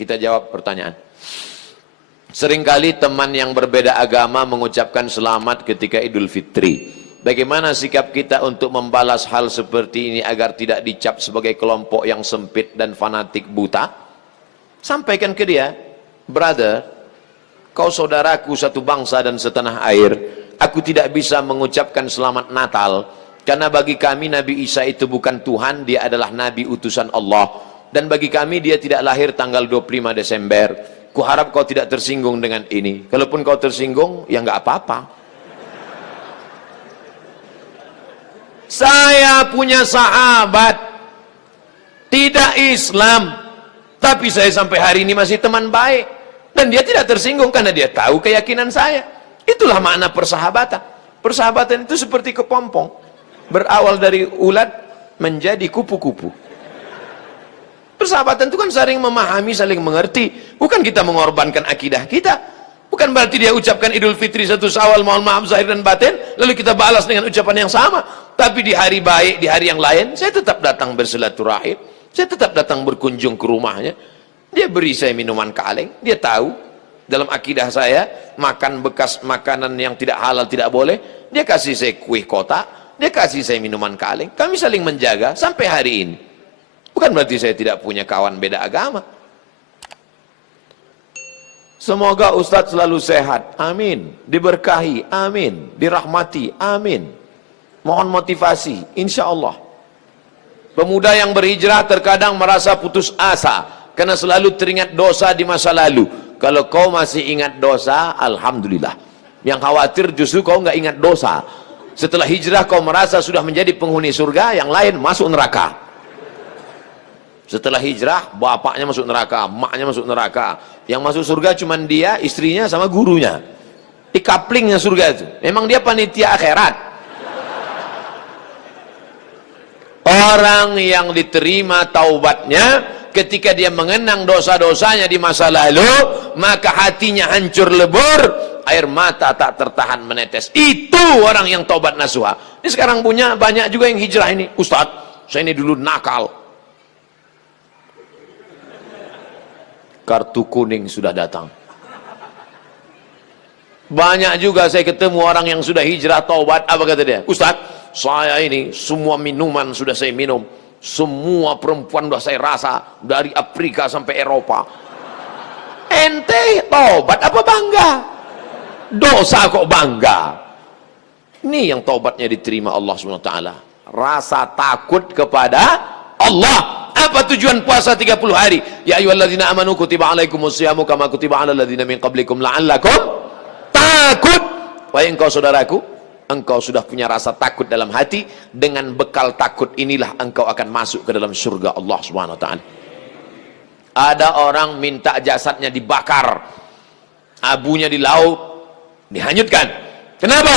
Kita jawab pertanyaan. Seringkali teman yang berbeda agama mengucapkan selamat ketika Idul Fitri. Bagaimana sikap kita untuk membalas hal seperti ini agar tidak dicap sebagai kelompok yang sempit dan fanatik buta? Sampaikan ke dia, brother, kau saudaraku satu bangsa dan setanah air. Aku tidak bisa mengucapkan selamat Natal karena bagi kami Nabi Isa itu bukan Tuhan, dia adalah Nabi utusan Allah, dan bagi kami dia tidak lahir tanggal 25 Desember. Kuharap kau tidak tersinggung dengan ini. Kalaupun kau tersinggung, ya nggak apa-apa. Saya punya sahabat tidak Islam, tapi saya sampai hari ini masih teman baik, dan dia tidak tersinggung karena dia tahu keyakinan saya. Itulah makna persahabatan. Persahabatan itu seperti kepompong, berawal dari ulat menjadi kupu-kupu. Persahabatan itu kan saling memahami, saling mengerti. Bukan kita mengorbankan akidah kita. Bukan berarti dia ucapkan Idul Fitri 1 Syawal, mohon maaf zahir dan batin, lalu kita balas dengan ucapan yang sama. Tapi di hari baik, di hari yang lain, saya tetap datang bersilaturahim, saya tetap datang berkunjung ke rumahnya. Dia beri saya minuman kaleng, dia tahu dalam akidah saya makan bekas makanan yang tidak halal tidak boleh. Dia kasih saya kue kotak, dia kasih saya minuman kaleng. Kami saling menjaga sampai hari ini. Bukan berarti saya tidak punya kawan beda agama. Semoga Ustadz selalu sehat, amin. Diberkahi, amin. Dirahmati, amin. Mohon motivasi, insya Allah. Pemuda yang berhijrah terkadang merasa putus asa karena selalu teringat dosa di masa lalu. Kalau kau masih ingat dosa, alhamdulillah. Yang khawatir justru kau nggak ingat dosa. Setelah hijrah kau merasa sudah menjadi penghuni surga, yang lain masuk neraka. Setelah hijrah, bapaknya masuk neraka, emaknya masuk neraka. Yang masuk surga cuma dia, istrinya, sama gurunya. Di kaplingnya surga itu. Memang dia panitia akhirat. Orang yang diterima taubatnya ketika dia mengenang dosa-dosanya di masa lalu, maka hatinya hancur lebur, air mata tak tertahan menetes. Itu orang yang taubat nasuha. Ini sekarang punya banyak juga yang hijrah ini. Ustadz, saya ini dulu nakal. Kartu kuning sudah datang. Banyak juga saya ketemu orang yang sudah hijrah taubat. Apa kata dia? Ustadz, saya ini semua minuman sudah saya minum, semua perempuan sudah saya rasa, dari Afrika sampai Eropa. Ente taubat apa bangga? Dosa kok bangga? Ini yang taubatnya diterima Allah SWT. Rasa takut kepada Allah. Apa tujuan puasa 30 hari? Ya ayyuhalladzina amanu kutiba alaikumusyamu kama kutiba alal ladzina min qablikum la'allakum takut. Wahai engkau saudaraku, engkau sudah punya rasa takut dalam hati. Dengan bekal takut inilah engkau akan masuk ke dalam surga Allah Subhanahu wa taala. Ada orang minta jasadnya dibakar, abunya di laut dihanyutkan. Kenapa?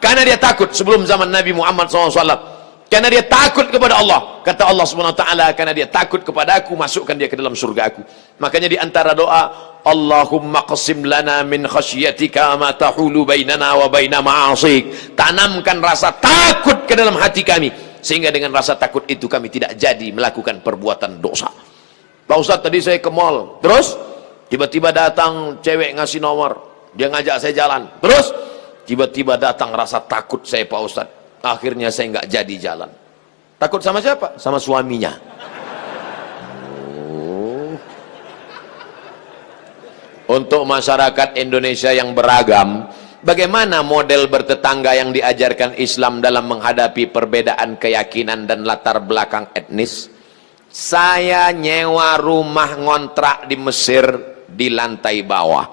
Karena dia takut. Sebelum zaman Nabi Muhammad SAW, karena dia takut kepada Allah. Kata Allah SWT, karena dia takut kepada aku, masukkan dia ke dalam surga aku. Makanya di antara doa, Allahumma qasim lana min khasyatika ma tahulu bainana wa baina ma'asik. Tanamkan rasa takut ke dalam hati kami, sehingga dengan rasa takut itu kami tidak jadi melakukan perbuatan dosa. Pak Ustadz, tadi saya ke mall, terus tiba-tiba datang cewek ngasih nomor, dia ngajak saya jalan, terus tiba-tiba datang rasa takut saya, Pak Ustadz. Akhirnya saya nggak jadi jalan. Takut sama siapa? Sama suaminya. Untuk masyarakat Indonesia yang beragam, bagaimana model bertetangga yang diajarkan Islam dalam menghadapi perbedaan keyakinan dan latar belakang etnis? Saya nyewa rumah ngontrak di Mesir di lantai bawah.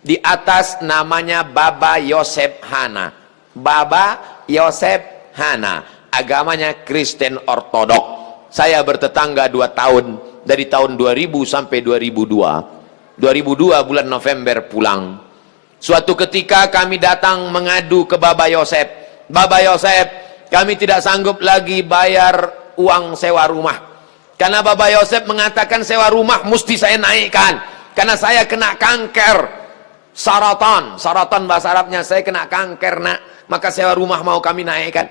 Di atas namanya Baba Yosef Hana. Baba Yosef Hana, agamanya Kristen Ortodok. Saya bertetangga 2 tahun, dari tahun 2000 sampai 2002. 2002 bulan November pulang. Suatu ketika kami datang mengadu ke Baba Yosef. Baba Yosef, kami tidak sanggup lagi bayar uang sewa rumah. Karena Baba Yosef mengatakan sewa rumah mesti saya naikkan. Karena saya kena kanker. Saratan bahasa Arabnya, saya kena kanker nak. Maka sewa rumah mau kami naikkan.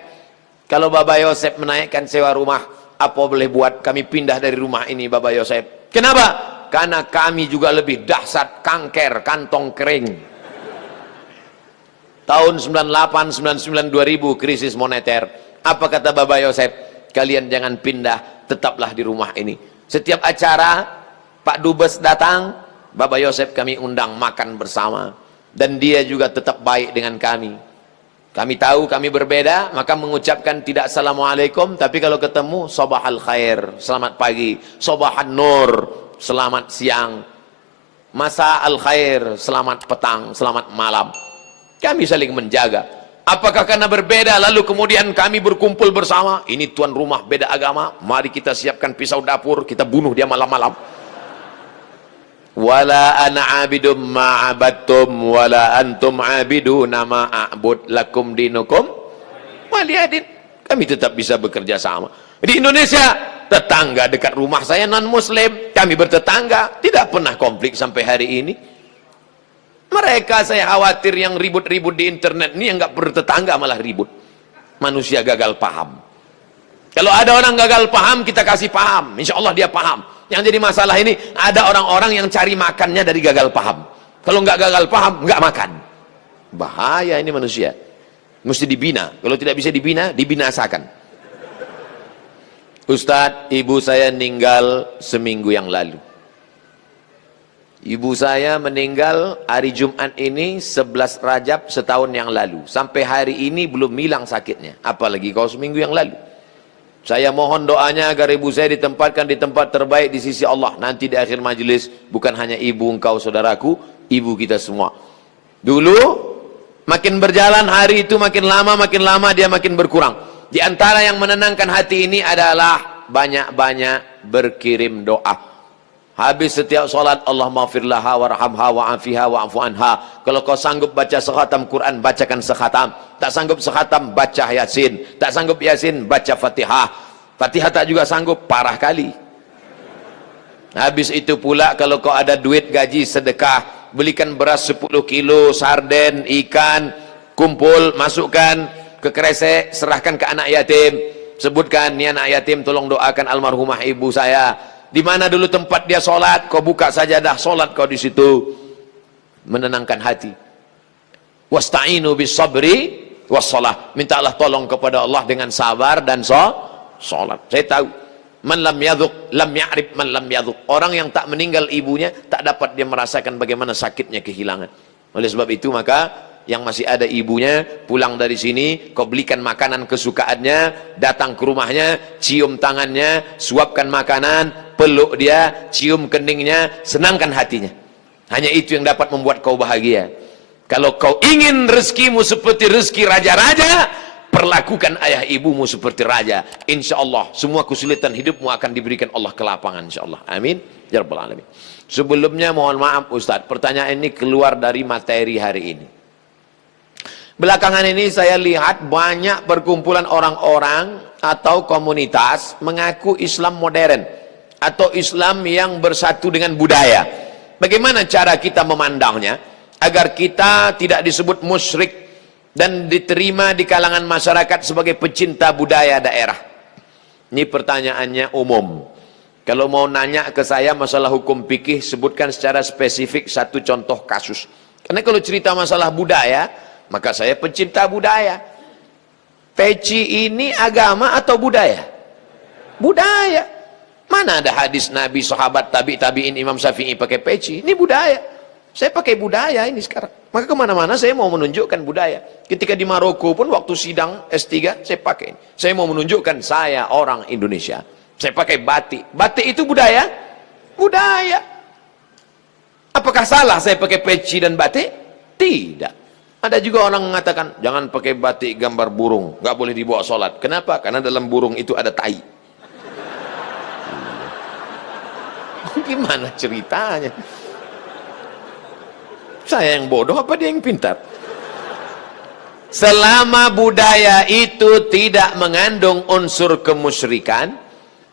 Kalau Baba Yosef menaikkan sewa rumah, apa boleh buat? Kami pindah dari rumah ini, Baba Yosef. Kenapa? karena kami juga lebih dahsyat kanker kantong kering. Tahun 98, 99, 2000 krisis moneter. Apa kata Bapak Yosef? Kalian jangan pindah, tetaplah di rumah ini. Setiap acara Pak Dubes datang, Bapak Yosef kami undang makan bersama, dan dia juga tetap baik dengan kami. Kami tahu kami berbeda, maka mengucapkan tidak assalamualaikum, tapi kalau ketemu sabahal khair, selamat pagi, sabahan nur, selamat siang, masa al khair, selamat petang, selamat malam. Kami saling menjaga. Apakah karena berbeda lalu kemudian kami berkumpul bersama? Ini tuan rumah beda agama, mari kita siapkan pisau dapur, kita bunuh dia malam-malam. Wala ana abidum ma'abadtum wala antum abiduna ma'abud lakum dinukum waliyadin. Kami tetap bisa bekerja sama. Di Indonesia, tetangga dekat rumah saya non muslim, kami bertetangga, tidak pernah konflik sampai hari ini. Mereka saya khawatir yang ribut-ribut di internet ini yang nggak bertetangga malah ribut. Manusia gagal paham. Kalau ada orang gagal paham, kita kasih paham, insya Allah dia paham. Yang jadi masalah ini, ada orang-orang yang cari makannya dari gagal paham. Kalau nggak gagal paham, nggak makan. Bahaya ini manusia. Mesti dibina. Kalau tidak bisa dibina, dibinasakan. Ustadz, ibu saya meninggal seminggu yang lalu. Ibu saya meninggal hari Jumat ini 11 Rajab setahun yang lalu. Sampai hari ini belum hilang sakitnya. Apalagi kalau seminggu yang lalu. Saya mohon doanya agar ibu saya ditempatkan di tempat terbaik di sisi Allah. Nanti di akhir majelis, bukan hanya ibu engkau saudaraku, ibu kita semua. Dulu, makin berjalan hari itu makin lama dia makin berkurang. Di antara yang menenangkan hati ini adalah banyak-banyak berkirim doa. Habis setiap solat, Allah maghfirlaha warhamha wa'afiha wa'afu anha. Kalau kau sanggup baca sekhatam Quran, bacakan sekhatam. Tak sanggup sekhatam, baca Yasin. Tak sanggup Yasin, baca Fatihah. Fatihah tak juga sanggup, parah kali. Habis itu pula kalau kau ada duit gaji sedekah, belikan beras 10 kilo, sarden, ikan, kumpul, masukkan ke kresek, serahkan ke anak yatim. Sebutkan, ni anak yatim tolong doakan almarhumah ibu saya. Di mana dulu tempat dia sholat, kau buka sajadah sholat kau di situ, menenangkan hati. Wasta'inu bis sabri wassalah. Mintalah tolong kepada Allah dengan sabar dan sholat. Saya tahu, man lam yadhuq lam ya'rif man lam yadhuq. Orang yang tak meninggal ibunya tak dapat dia merasakan bagaimana sakitnya kehilangan. Oleh sebab itu maka yang masih ada ibunya pulang dari sini, kau belikan makanan kesukaannya, datang ke rumahnya, cium tangannya, suapkan makanan, peluk dia, cium keningnya, senangkan hatinya. Hanya itu yang dapat membuat kau bahagia. Kalau kau ingin rezekimu seperti rezeki raja-raja, perlakukan ayah ibumu seperti raja. Insya Allah semua kesulitan hidupmu akan diberikan Allah kelapangan, insya Allah. Amin ya rabbal alamin. Sebelumnya mohon maaf Ustadz, pertanyaan ini keluar dari materi hari ini. Belakangan ini saya lihat banyak perkumpulan orang-orang atau komunitas mengaku Islam modern atau Islam yang bersatu dengan budaya. Bagaimana cara kita memandangnya agar kita tidak disebut musyrik dan diterima di kalangan masyarakat sebagai pecinta budaya daerah? Ini pertanyaannya umum. Kalau mau nanya ke saya masalah hukum fikih, sebutkan secara spesifik satu contoh kasus. Karena kalau cerita masalah budaya, maka saya pecinta budaya. Peci ini agama atau budaya? Budaya. Mana ada hadis Nabi, sahabat, tabi'in, Imam Syafi'i pakai peci? Ini budaya. Saya pakai budaya ini sekarang. Maka kemana-mana saya mau menunjukkan budaya. Ketika di Maroko pun waktu sidang S3 saya pakai. Saya mau menunjukkan saya orang Indonesia. Saya pakai batik. Batik itu budaya? Budaya. Apakah salah saya pakai peci dan batik? Tidak. Ada juga orang mengatakan, jangan pakai batik gambar burung, nggak boleh dibawa sholat. Kenapa? Karena dalam burung itu ada tai. Gimana ceritanya? Saya yang bodoh apa dia yang pintar? Selama budaya itu tidak mengandung unsur kemusyrikan,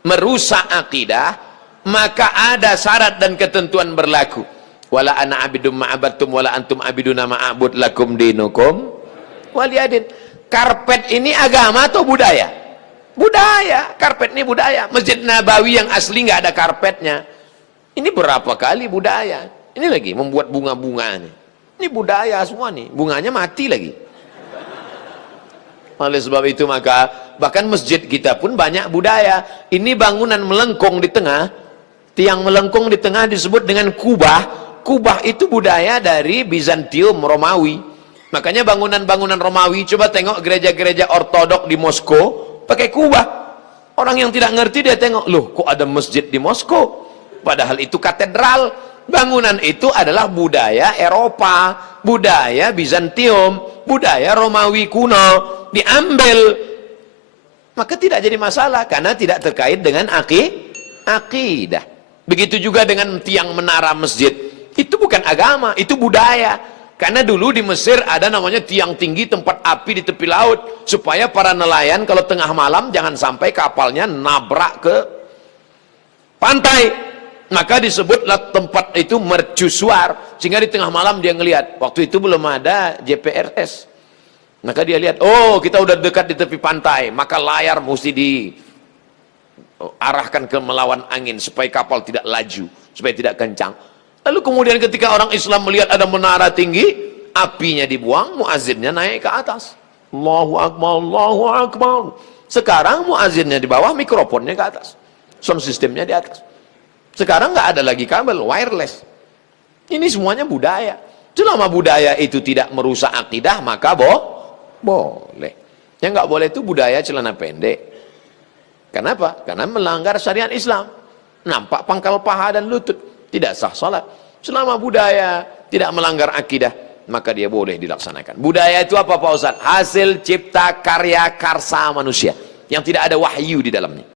merusak akidah, maka ada syarat dan ketentuan berlaku. Wala ana abidum ma'abadtum wala antum abiduna ma'abud lakum dinukum waliyadin. Karpet ini agama atau budaya? Budaya. Karpet ini budaya. Masjid Nabawi yang asli nggak ada karpetnya. Ini berapa kali budaya. Ini lagi membuat bunga-bunga nih. Ini budaya semua nih. Bunganya mati lagi. Oleh sebab itu maka bahkan masjid kita pun banyak budaya. Ini bangunan melengkung di tengah. Tiang melengkung di tengah disebut dengan kubah. Kubah itu budaya dari Bizantium, Romawi. Makanya bangunan-bangunan Romawi, coba tengok gereja-gereja ortodok di Moskow pakai kubah. Orang yang tidak ngerti dia tengok, loh kok ada masjid di Moskow? Padahal itu katedral. Bangunan itu adalah budaya Eropa, budaya Bizantium, budaya Romawi kuno, diambil. Maka tidak jadi masalah karena tidak terkait dengan akidah. Begitu juga dengan tiang menara masjid. Itu bukan agama, itu budaya. Karena dulu di Mesir ada namanya tiang tinggi tempat api di tepi laut supaya para nelayan kalau tengah malam jangan sampai kapalnya nabrak ke pantai. Maka disebutlah tempat itu mercusuar, sehingga di tengah malam dia ngelihat. Waktu itu belum ada GPRS. Maka dia lihat, oh kita udah dekat di tepi pantai, maka layar mesti diarahkan ke melawan angin supaya kapal tidak laju, supaya tidak kencang. Lalu kemudian ketika orang Islam melihat ada menara tinggi, apinya dibuang, muazzinnya naik ke atas. Allahu Akbar, Allahu Akbar. Sekarang muazzinnya di bawah, mikrofonnya ke atas. Sound systemnya di atas. Sekarang nggak ada lagi kabel, wireless. Ini semuanya budaya. Selama budaya itu tidak merusak akidah, maka boleh. Yang nggak boleh itu budaya celana pendek. Kenapa? Karena melanggar syariat Islam. Nampak pangkal paha dan lutut. Tidak sah salat. Selama budaya tidak melanggar akidah, maka dia boleh dilaksanakan. Budaya itu apa Pak Ustaz? Hasil cipta karya karsa manusia yang tidak ada wahyu di dalamnya.